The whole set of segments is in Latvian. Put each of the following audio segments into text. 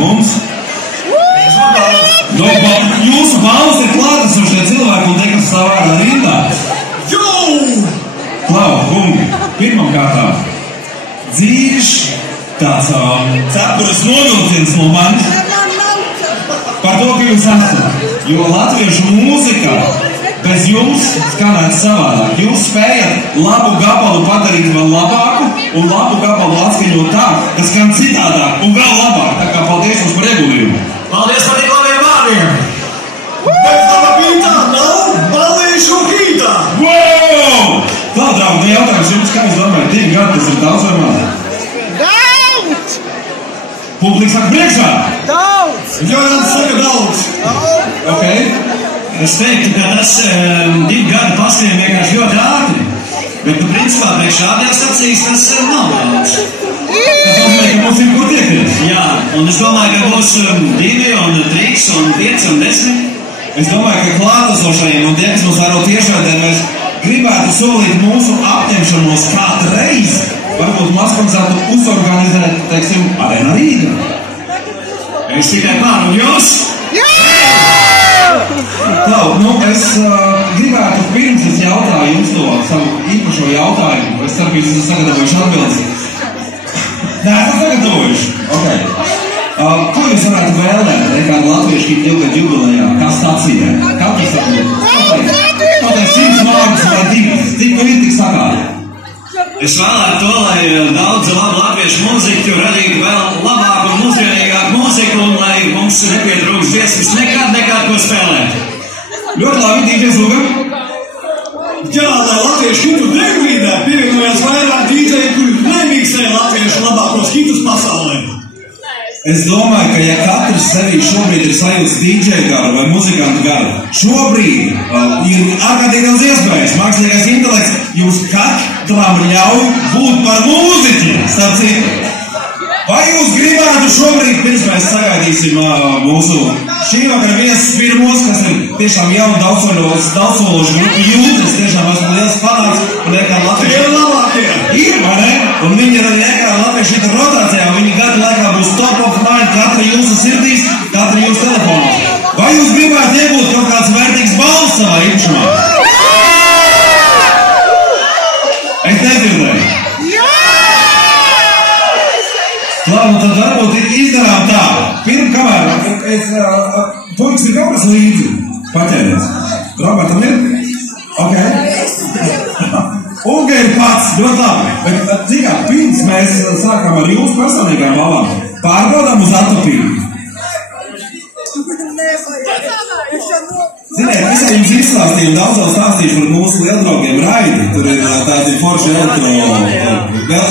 mums. Jūsu balvas ir klātesošie cilvēki un tie, kas stāv ārā rindā. Klau, kungi, pirmam kārtām. Dzīves tāds cepures novilciens no manis. Par to, ka jūs esat. Jo latviešu mūzika bez jums skanētu savādāk. Jūs spējat labu gabalu padarīt vēl labāku un labu gabalu atskaņot tā, ka skan citādāk un vēl labāk. Tā kā paldies jums par ieguldījumu. Paldies par tik labiem vārdiem! Bet tava pītā nav balīšu hītā! Wow! Tā, draugi, jautājums jums, kā jūs domājat, 2 gadi, tas ir daudz vai maz? Daudz! Publika saka priekšā? Daudz! Jorans saka daudz! Ok. Es teiktu, ka tas 2 gadi paskrien vienkārši ļoti ātri. Bet, principā, priekš radiostacijas tas nav daudz. Tas nozīmē, ka mums ir ko tiekties. Jā, un es domāju, ka būs 2 un 3 un 5 un 10. Es domāju, ka klātesošajiem un tie, kas mums vēro tiešraidē, mēs gribētu solīt mūsu apņemšanos kādreiz, varbūt mazkoncertu uzorganizēt, teiksim, Arēnā Rīgā. Es tikai pāru jūs. Klau, es gribētu pirms es jautāju jums to savu īpašo jautājumu. Es ceru, ka jūs esat sagatavojuši atbildes. Nē, esat sagatavojuši. Ok. Ko jūs varētu vēlēt, kādu latviešu ilgad jubilejā, kā stacijai? Katrs atbild. Pateic 100 vārdus vai 2. Cik nu ir tik sakādi? Es vēlētu to, lai daudz labu latviešu mūziku radītu vēl labāku un mūsdienīgāku mūziku un lai mums nepietrūkst dziesmas nekad ko spēlēt. Ļoti labi, DJs Uga. Jā, lai latviešu hitu degvīdē pievienojās vairāk DJi, kuri nemiksē latviešu labākos hitus pasaulē. Es domāju, ka ja katrs sevī šobrīd ir sajūtas DJ garu vai muzikantu garu, šobrīd ir ārkārtīgi daudz iespējas. Mākslīgais intelekts jūs katram ļauj būt par mūziķi, starp citu. Vai jūs gribētu šobrīd, pirms mēs sagaidīsim mūsu šī vakara viesus pirmos, kas ir tiešām jauni daudzsološi grupi Jūtas, tiešām esmu liels fanāts un ekrāna latvieši. Ir labākie! Ir, vai ne? Un viņi ir arī ekrāna latvieši šita rotācijā, un viņi gadu laikā būs top of mind katra jūsu sirdīs, katra jūsu telefonos. Vai jūs gribētu iegūt kaut kāds vērtīgs balss savā īpašumā? Es nedzirdēju. Labi, tad varbūt izdarām tā. Kamēr puikas ir kaut kas līdzi paķēries. Robertam ir? Ok. Uga ir pats, ļoti labi. Bet cikā, pirms mēs sākam ar jūsu personīgām balvām, pārbaudām uz atopību. Ziniet, es jums izstāstīju un daudz stāstīšu par mūsu lieldraugiem Raidi. Tur ir tādi forši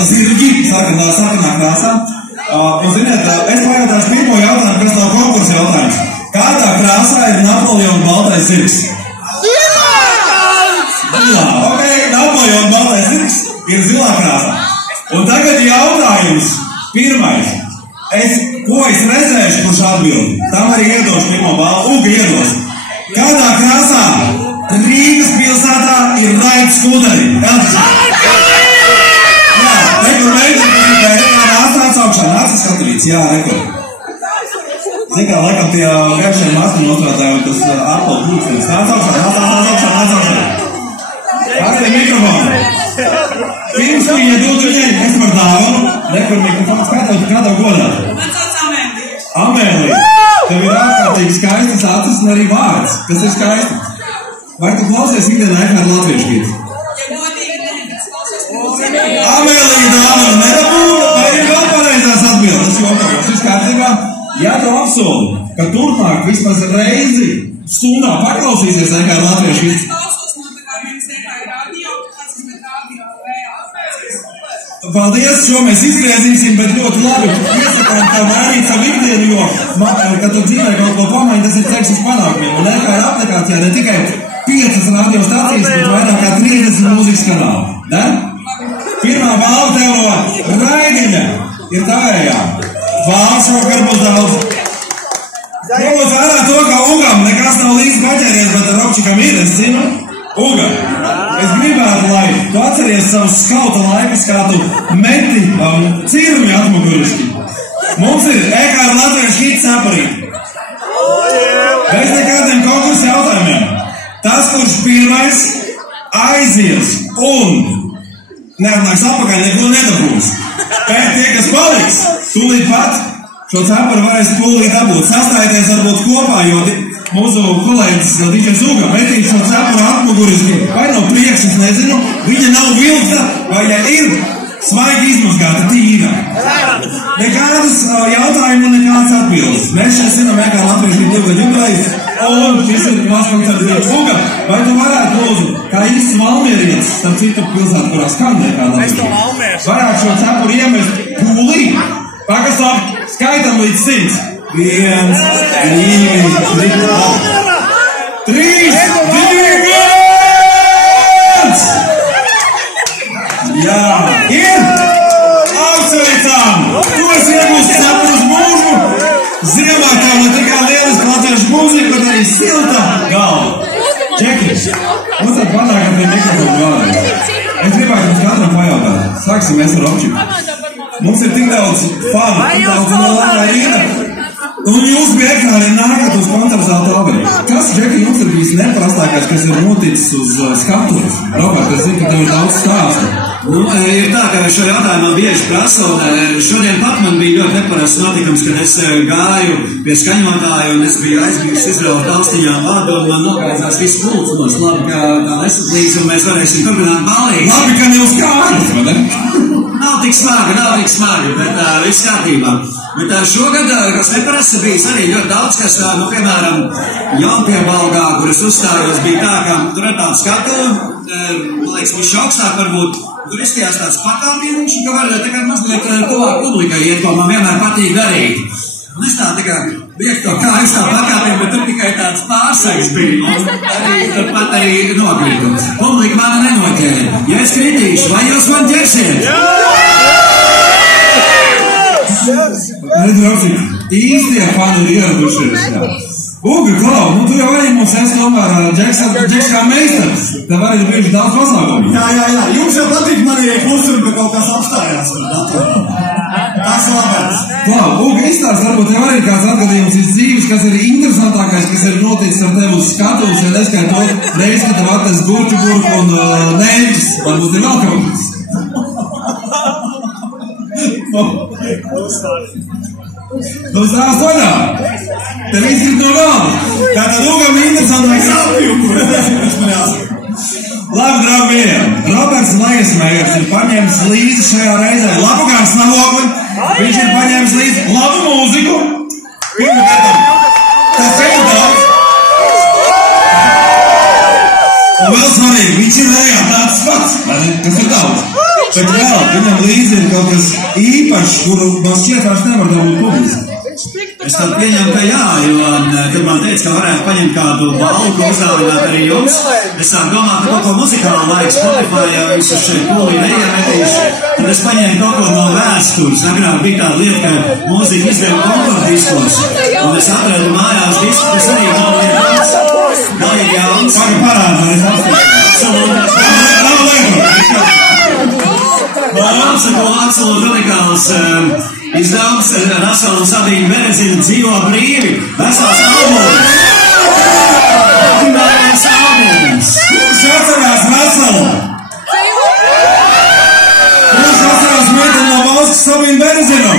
zirgi, sarkanā krāsā. Un ziniet, es pajautāšu pirmo jautājumu, kas nav konkursa jautājums. Kādā krāsā ir Napoleona baltais zirgs? Zilā! Ok, Napoleona baltais zirgs ir zilā krāsā. Un tagad jautājums pirmais. Ko es redzēšu, kurš atbild? Tam arī iedošu pirmo balvu. Uga iedos. Kādā krāsā Rīgas pilsētā ir Raida skūteri? Jā, rekur meiteni, nāc augšā, nāc skatīts, jā, rekur. Zin kā, laikam tie garšiem maski nostrādāja, un tas Apple pulkstenis. Nāc augšā. Atstī mikrofonu. Pirms viņa dod viņai, es par dāvanu, rekur mikrofonu, kādā godā? Amēlija. Tev ir ārkārtīgi skaistas acis un arī vārds, kas ir skaisti. Vai tu klausies ikdienā ekrāna latviešu gītu? Amēlija dāvana nedabūja, vai ir vēl pareizās atbildes? Tas ir kārtībā. Ja tu apsoli, ka turpmāk vismaz reizi stundā paklausīsies ekrāna latviešu gītu. Paldies, šo mēs izgriezīsim, bet ļoti labi iesakām, kā mainīt savu ikdienu, jo, kad tu dzīvē kaut ko pamaini, tas ir ceļš uz panākumiem. Un EKR aplikācijā ne tikai 5 radiostacijas, bet vairāk kā 30 mūzikas kanāli. Ne? Pirmā balva tev no Raidiņa ir tavējā. Vārds vakar būs daudz. Ņemot vērā to, ka Ugam nekas nav līdz paķēries, bet Robčikam ir, es zinu. Uga, es gribētu, lai tu atceries savus skauta laikus, kā tu meti cirmi atmuguriski. Mums ir EKR latviešu aizies un neatnāks apakaļ, neko nedabūs. Bet tie, kas paliks, tūlīt pat šo cepuri varēs tūlīt dabūt. Sastājieties varbūt kopā, jo mūsu kolēģis Dičers Uga metīt šo cepuru atmuguriski. Vai no priekš, es nezinu, viņa nav vilkta, vai ja ir svaigi izmazgāta, tīra. Nekādas jautājumu, nekādas atbildes. Mēs šeit zinām, kā latvieši ir divgad jubilejas, un šis ir klāskoncerts Dičers Uga. Vai tu varētu lūdzu, kā īsts valmierietis, starp citu pilsētu, kurā skan nekā latvieši, varētu šo cepuru iemest pūlī? Pakasāk, skaitam līdz 100. 1, 2, 3, 2, 1! Jā, ir! Apsveicām! Tu esi iegūst cepurus mūžu! Ziemā tā ne tikai lieliski latviešu mūzika, bet arī silta galva. Čeki, mums tad patāk pie mikrofonu vēlreiz. Es gribētu jums katram pajautāt. Sāksim mēs ar Robčiku. Mums ir tik daudz fanu, tik daudz no labā īra. Un jūs pie ekrāniem nākat uz koncertzālu telpī. Kas, Džeki, jums ir bijis neparastākais, kas ir noticis uz skatuves? Robert, es zinu, ka tev ir daudz stāstu. Nu, ir tā, ka šo jautājumu bieži prasa, un šodien pat man bija ļoti neparasts notikums, kad es gāju pie skaņotāja, un es biju aizbīgs izraut taustiņām vārdu, un man nogāzās visu pulcnos. Labi, ka tā nesaplīs, un mēs varēsim turpināt balīt. Labi, ka ne uz kājas, vai ne? Nav tik smagi, bet viss kārtībā. Bet šogad, kas neparasts, bijis arī ļoti daudz, kas, nu, piemēram, Jaunpiebalgā, kur es uzstājos, bija tā, ka tur ir tāds skatuve, man liekas, viņš augstāk varbūt, tur izstījās tāds pakāpieniņš, ka var tā kā mazliet tuvāk publikai iet, ko man vienmēr patīk darīt. Un es tā kā lieku to kā es tā pakāpienu, bet tur tikai tāds pārsaigs bija, un arī pat arī nokritu. Publika mani nenoķēra. Ja es kritīšu, vai jūs man ķersiet? Īstie fani ir ieradušies, jā. Uga, Klau, nu tu jau arī mums esi tomēr Džeks kā meistars. Tev arī ir bijuši daudz pasākumu. Jā. Jums jau patīk manī klusumi, ka kaut kas apstājās. Tas ir labais. Klau, Uga, izstāst, varbūt tev arī ir kāds atgadījums iz dzīves, kas ir interesantākais, kas ir noticis ar tevi uz skatuves, ja neskaitot reiz, kad tev atnes gurķu burku un neļķis. Varbūt ir vēl kaut kas. Nu stāst vaļā! Tev izkrīt no galva! Tātad Ugam interesantāks apjūku! Labi, draugi mīļie! Roberts Lejesmējers ir paņēmis līdzi šajā reizē labu garsnavokli, viņš ir paņēmis līdzi labu mūziku. Tas ir daudz! Un vēl svarīgi, viņš ir arī tāds pats, kas ir daudz. Bet vēl, viņam līdzi ir kaut kas īpašs, kuru man šķiet vairs nevar dabūt publiski. Es tad pieņemu, ka jā, jo, kad man teica, ka varētu paņemt kādu balvu, ko uzdāvināt arī jums, es sāku domāt, ka kaut ko muzikālu laiku Spotify, ja visu šeit pūlī neiemetīšu, tad es paņēmu kaut ko no vēstures. Agrāk bija tāda lieta, ka mūzika izdeva konkurdiskos, un es atradu mājās disku, kas arī nav lietās. Galīgi jauns. Paga parādā, es apstāju. Absolūti unikāls izdevums. Rasela un Sabīna Berezina dzīvo brīvi. Vesels albums. Optimālais albums. Kurš atcerās Raselu? Kurš atcerās meiteni no valsts Sabīna Berezinu?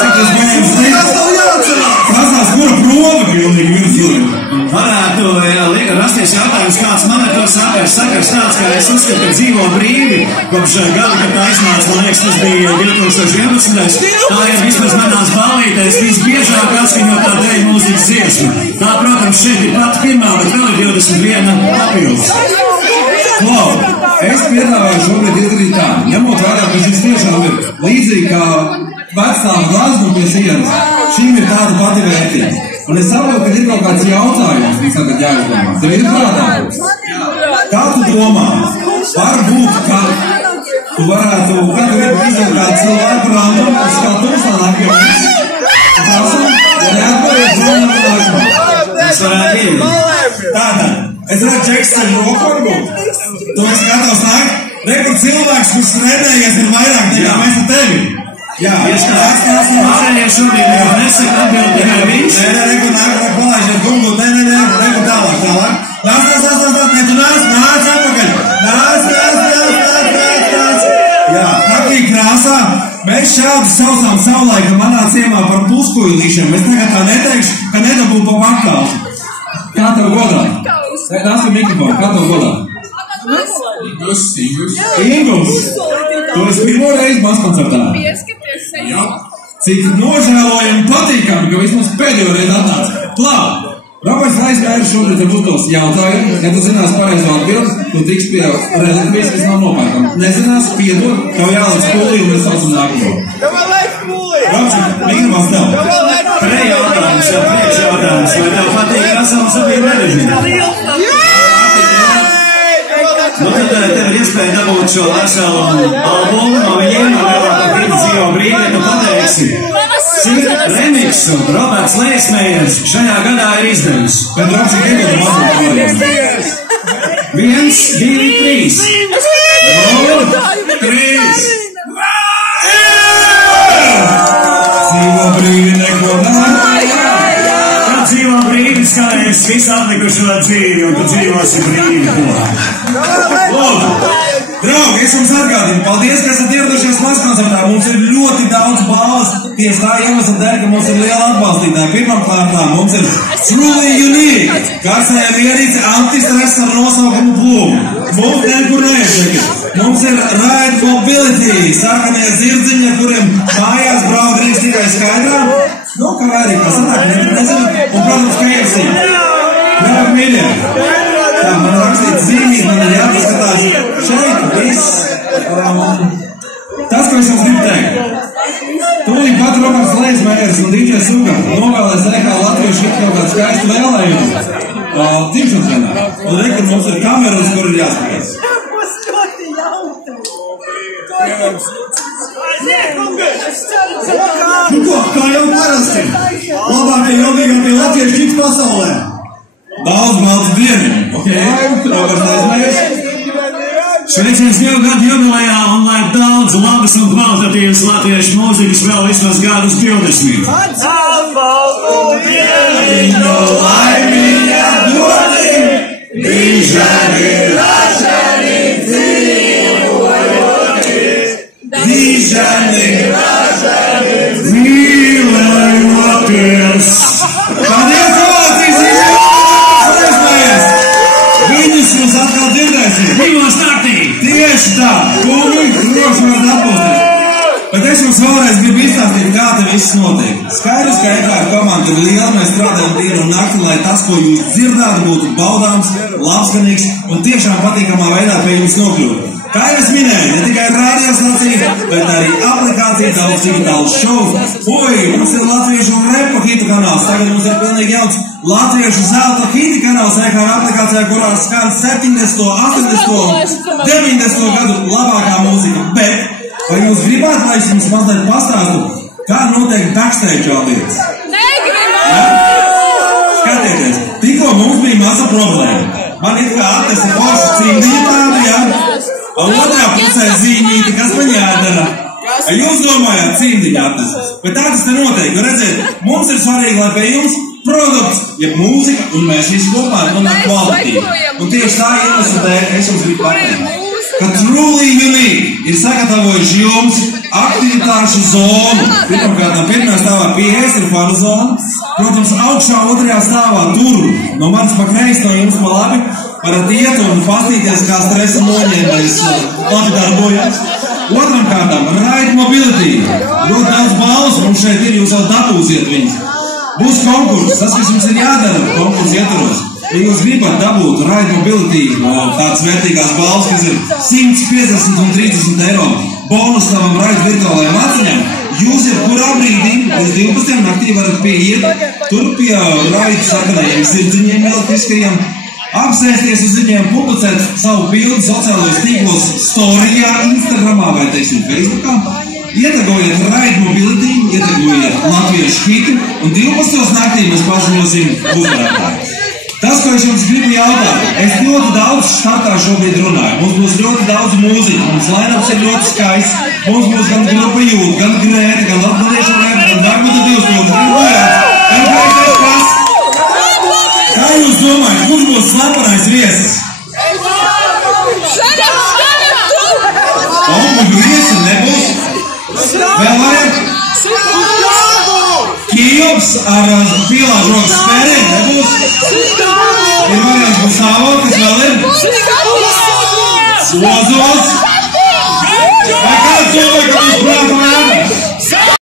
Cik tas paņēmis līdzi? Kas tev jāatcerās? Prasās, kura prova pilnīgi virsūri? Varētu rasties jautājums, kāds man ar to sakars tāds, ka es uzskatu, ka dzīvo brīvi, kopš gada, kad tā iznāca, man liekas, tas bija 2011. Tā ir vismaz manās ballītēs visbiežāk atskaņot tā dēļ mūzikas dziesma. Tā, protams, šeit ir pati pirmā, bet vēl ir 21 papildus. Klau, es piedāvāju šobrīd izdarīt tā, ņemot vērā, ka šis tiešām ir līdzīgi kā vecstāva glazma pie sienas. Šīm ir tāda pati vērtība. Un es saprotu, ka ir kaut kāds jautājums, mums tagad jāizdomā. Tev ir prātā. Kā tu domā? Varbūt, ka tu varētu, kad gribi izdarīt kādu cilvēku random, kas kā tūstānāk jau prasam, ja neatpariet domāt nākamā. Tas varētu būt. Tātad, es redzu Džeks ceļ roku varbūt. Tu esi gatavs nākt? Rekur cilvēks, kurš trenējies ir vairāk nekā mēs ar tevi. Jā, tas pārējie šobrīd jau nesaka atbildi tikai viņš. Rekur nāk, palaiž ar kungu, rekur tālāk. Tu nāk, kādus saucām savulaika manā ciemā par puskuilīšiem, es tagad tā neteikšu, ka nedabū pa pakāli. Kā tev godā? Tās ir mikrofoni, kā tev godā? Ingus. Tu esi pirmo reizi mazkoncertā. Jā. Cik nožēlojami patīkami, ka vismaz pēdējo reizi atnāca. Labi. Roberts Laismērs šobrīd tev uzdos jautājumu. Ja tu zinās pareizo atbildi, tu tiks pie relīkvijas, kas nav nopērkam. Nezinās, piedod, tev jāliec pūlī un mēs saucam nākamo. Roberts, mikrofons tev. Priekšjautājums. Vai tev patīk Rasels Sabīna Medizina? Nu, tad tev ir iespēja dabūt šo veselu albumu no viņiem, no lielākā brīdī dzīvo brīdī, tu pateiksi, cik remiksu Roberts Laismērs šajā gadā ir izdevis. Bet Roberts ir iegūta mazliet pārējiem. 1, 2, 3. 3! Dzīvo brīvi neko nav. Kad dzīvo brīvi skanēs visu atlikušo dzīvi, un tu dzīvosi brīvi to. Lūdzu, draugi, es jums atgādinu, paldies, ka esat ieradušies mazkoncertā. Mums ir ļoti daudz balvas, tieši tā iemesla dēļ, ka mums ir liela atbalstītāja. Pirmām kārtām mums ir Truly Unique, garsējiem ierīce antistress ar nosaukumu Plūmu. Mums nekur neiešieki. Mums ir Ride Mobility, sarkanie zirdziņi, ar kuriem mājās braukt drīkst tikai skaidrā. Nu, kā arī, kā sanāk, nezinu. Un, protams, KFC. Jā, mīļie. Tā, man rakstīts zīmīt, man ir jāpaskatās šeit, viss. Tas, ko es jums gribu teikt. Tūlīt pat Roberts Laismērs un DJ Suga novēlēs reikā latviešu hit kaut kādu skaistu vēlējumu dzimšanas dienā. Un reik, ka mums ir kameras, kur ir jāskatās. Nu ko, kā jau parasti. Labākie jogīgākie latviešu hits pasaulē. Daudz maltu dienu. Ok, Roberts Laismērs. Sveiciens jau gadu jubilejā un lai daudz labas un kvalitatīvas latviešu mūzikas vēl vismaz gadus 20. Atbalstu dienu, laimīga dodi, dižani, ražani, dzīvojoti, dižani, ražani, mīlējoties. Paldies, Viņus jūs atkal dzirdēsiet. Divos naktī. Tieši tā. Kungi, droši varat atpūsties. Bet es jums vēlreiz gribu izstāstīt, kā te viss notiek. Skaidrs, ka EKR komanda ir liela, mēs strādājam dienu un nakti, lai tas, ko jūs dzirdāt, būtu baudāms, labskanīgs un tiešām patīkamā veidā pie jums nokļūt. Kā jau es minēju, ne tikai radiostacijas, bet arī aplikācija, daudz digitāls šovs. Oi, mums ir latviešu repa hitu kanāls, tagad mums ir pilnīgi jauns latviešu zelta hiti kanāls EKR aplikācijā, kurā skan 70, 80, 90 gadu labākā mūzika. Bet, vai jūs gribētu, lai es jums mazliet pastāstu, kā notiek backstage audience? Ja? Skatieties, tikko mums bija maza problēma. Man it kā atnesa forša cimdiņa tādu, ja? Un otrā pusē zīmīti, kas man jādara. Jūs domājāt, cimdiņa atnesa. Bet tā tas te notiek. Redziet, mums ir svarīgi, lai pie jums produkts, jeb mūzika, un mēs visi kopā nonāk kvalitīvi. Un tieši tā iemesla dēļ es jums gribu pateikt, ka Truly Unique ir sagatavojuši jums aktivitāšu zonu. Pirmā stāvā pieejas ir faru zona. Protams, augšā otrajā stāvā tur, no manas pa kreisi, no jums pa labi, varat iet un pastīties, kā stresa noņēmējs labi darbojas. Otram kārtām, Ride Mobility. Ļoti daudz balvas mums šeit ir, jūs jau dabūsiet viņus. Būs konkurss, tas, kas jums ir jādara konkursu ietvaros. Ja jūs gribat dabūt Ride Mobility tādas vērtīgās balvas, kas ir 150 un 30 eiro bonus tavam Ride virtuālajām atziņām, jūs kurā brīdī līdz 12 naktī varat pieiet tur pie Ride sakarējiem sirdziņiem elektriskajiem, apsēsties uz viņiem, publicēt savu bildi sociālajos tīklos, storijā, Instagramā vai, teiksim, Facebookā. Ietegojiet Ride Mobility, ietegojiet latviešu hitu, un 12 naktī mēs paziņosim uzvarētāju. Tas, ko es jums gribu jautāt, es ļoti daudz startā šobrīd runāju. Mums būs ļoti daudz mūziku, mums line-ups ir ļoti skaists, mums būs gan grupa Jūt, gan Grēta, gan Latgaliešu Rēta, gan Dagmata 2000, gan Gojāts, gan Grētais Kas. Kā jūs domājat, kurš būs slepenais viesis? Viesis nebūs? Vēl vajag? ar pielāžu rokas spērienu, nebūs. Ir variants Gusavo, kas vēl ir? Ozols.